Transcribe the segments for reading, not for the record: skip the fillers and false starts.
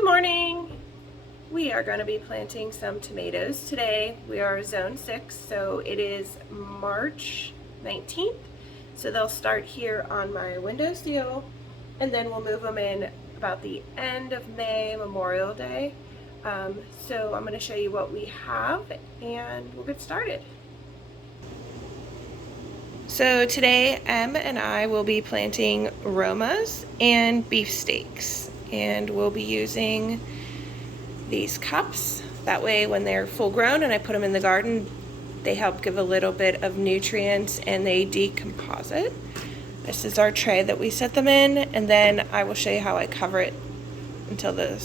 Good morning. We are going to be planting some tomatoes today. We are zone 6, so it is March 19th. So they'll start here on my windowsill, and then we'll move them in about the end of May, Memorial Day. So I'm going to show you what we have, and we'll get started. So today, Em and I will be planting Romas and beefsteaks, and we'll be using these cups. That way when they're full grown and I put them in the garden, they help give a little bit of nutrients and they decomposite. This is our tray that we set them in, and then I will show you how I cover it until the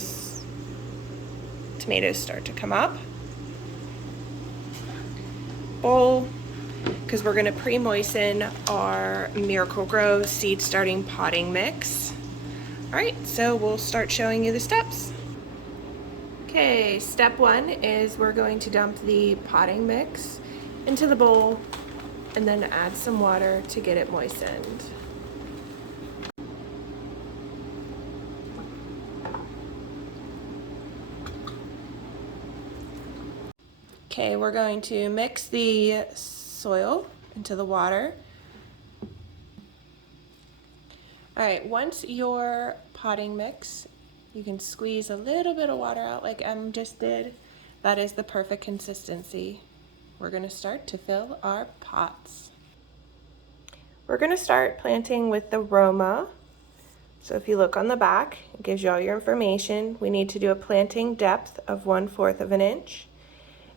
tomatoes start to come up. Bowl, because we're going to pre-moisten our Miracle-Gro seed starting potting mix. Alright, so we'll start showing you the steps. Okay, step 1 is we're going to dump the potting mix into the bowl and then add some water to get it moistened. Okay, we're going to mix the soil into the water. Alright, once your potting mix, you can squeeze a little bit of water out like Em just did. That is the perfect consistency. We're going to start to fill our pots. We're going to start planting with the Roma. So if you look on the back, it gives you all your information. We need to do a planting depth of 1/4 of an inch.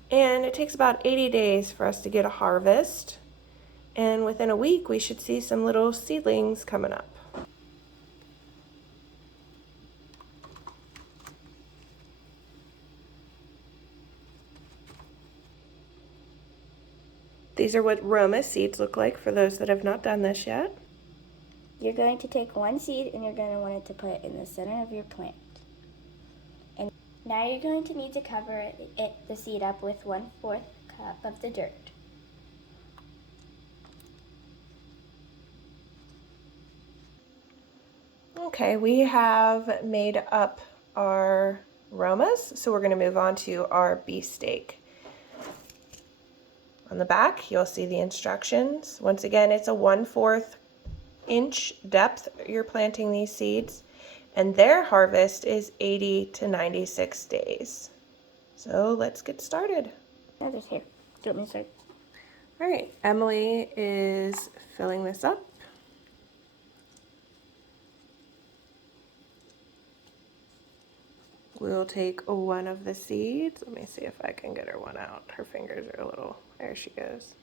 And it takes about 80 days for us to get a harvest. And within a week, we should see some little seedlings coming up. These are what Roma seeds look like for those that have not done this yet. You're going to take one seed and you're going to want it to put it in the center of your plant. And now you're going to need to cover the seed up with 1/4 cup of the dirt. Okay, we have made up our Romas, so we're going to move on to our beefsteak. On the back, you'll see the instructions. Once again, it's a 1/4 inch depth you're planting these seeds, and their harvest is 80 to 96 days. So let's get started. Others here. Do you want me to start? All right, Emily is filling this up. We'll take one of the seeds. Let me see if I can get her one out. Her fingers are a little, there she goes.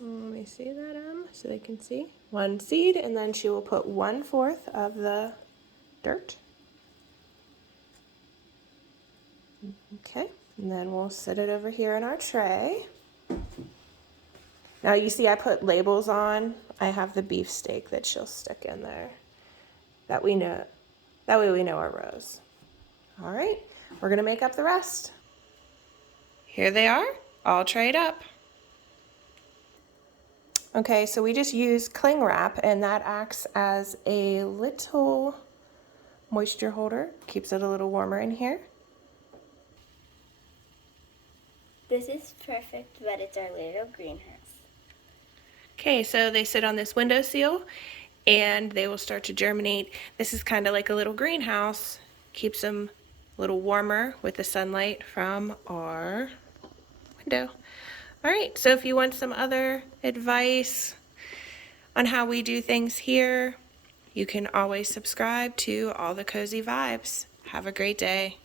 Let me see that, so they can see. One seed, and then she will put 1/4 of the dirt. Okay, and then we'll set it over here in our tray. Now you see I put labels on. I have the beefsteak that she'll stick in there. That way we know our rows. All right, we're gonna make up the rest. Here they are, all trayed up. Okay, so we just use cling wrap, and that acts as a little moisture holder, keeps it a little warmer in here. This is perfect, but it's our little greenhouse. Okay, so they sit on this windowsill and they will start to germinate. This is kind of like a little greenhouse, keeps them a little warmer with the sunlight from our window. All right, so if you want some other advice on how we do things here, you can always subscribe to All the Cozy Vibes. Have a great day.